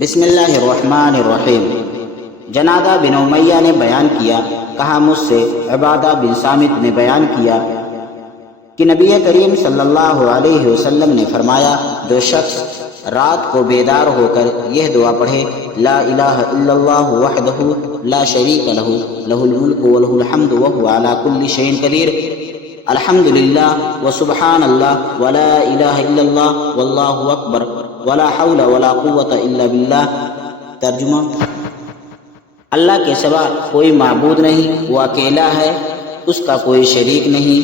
بسم اللہ الرحمن الرحیم۔ جنادہ بن امیہ نے بیان کیا، کہا مجھ سے عبادہ بن صامت نے بیان کیا کہ نبی کریم صلی اللہ علیہ وسلم نے فرمایا، جو شخص رات کو بیدار ہو کر یہ دعا پڑھے، لا الہ الا اللہ وحدہ لا شریک لہ لہ الملک ولہ الحمد وہو علی کل شیء قدیر، الحمد للہ وسبحان اللہ ولا الہ الا اللہ واللہ اکبر ولا حول ولا قوت الا باللہ۔ ترجمہ: اللہ کے سوا کوئی معبود نہیں، وہ اکیلا ہے، اس کا کوئی شریک نہیں،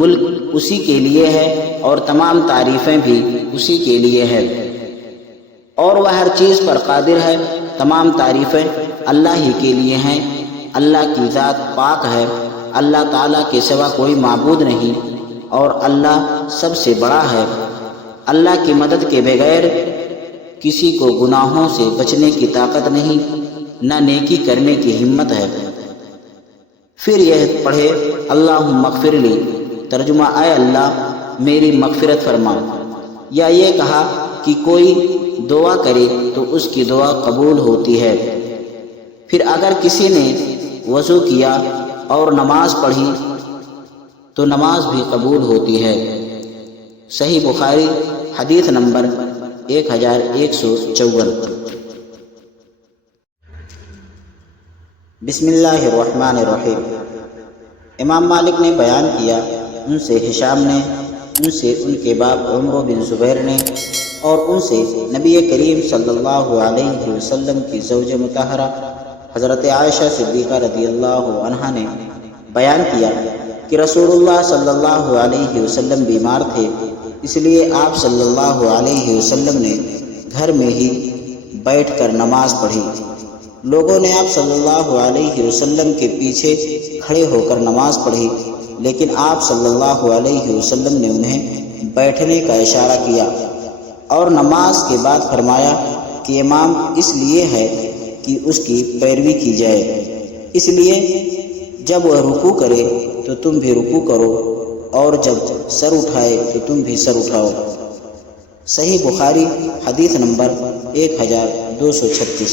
ملک اسی کے لیے ہے اور تمام تعریفیں بھی اسی کے لیے ہے، اور وہ ہر چیز پر قادر ہے۔ تمام تعریفیں اللہ ہی کے لیے ہیں۔ اللہ کی ذات پاک ہے، اللہ تعالیٰ کے سوا کوئی معبود نہیں اور اللہ سب سے بڑا ہے۔ اللہ کی مدد کے بغیر کسی کو گناہوں سے بچنے کی طاقت نہیں، نہ نیکی کرنے کی ہمت ہے۔ پھر یہ پڑھے، اللہم اغفر لی، ترجمہ: اے اللہ میری مغفرت فرما۔ یا یہ کہا کہ کوئی دعا کرے تو اس کی دعا قبول ہوتی ہے۔ پھر اگر کسی نے وضو کیا اور نماز پڑھی تو نماز بھی قبول ہوتی ہے۔ صحیح بخاری حدیث نمبر 1154۔ بسم اللہ الرحمن الرحیم۔ امام مالک نے بیان کیا، ان سے ہشام نے، ان سے ان کے باپ عمرو بن زبیر نے، اور ان سے نبی کریم صلی اللہ علیہ وسلم کی زوج مطہرہ حضرت عائشہ صدیقہ رضی اللہ عنہا نے بیان کیا کہ رسول اللہ صلی اللہ علیہ وسلم بیمار تھے، اس لیے آپ صلی اللہ علیہ وسلم نے گھر میں ہی بیٹھ کر نماز پڑھی۔ لوگوں نے آپ صلی اللہ علیہ وسلم کے پیچھے کھڑے ہو کر نماز پڑھی، لیکن آپ صلی اللہ علیہ وسلم نے انہیں بیٹھنے کا اشارہ کیا اور نماز کے بعد فرمایا کہ امام اس لیے ہے کہ اس کی پیروی کی جائے، اس لیے جب وہ رکوع کرے تو تم بھی رکوع کرو، اور جب سر اٹھائے تو تم بھی سر اٹھاؤ۔ صحیح بخاری حدیث نمبر 1236۔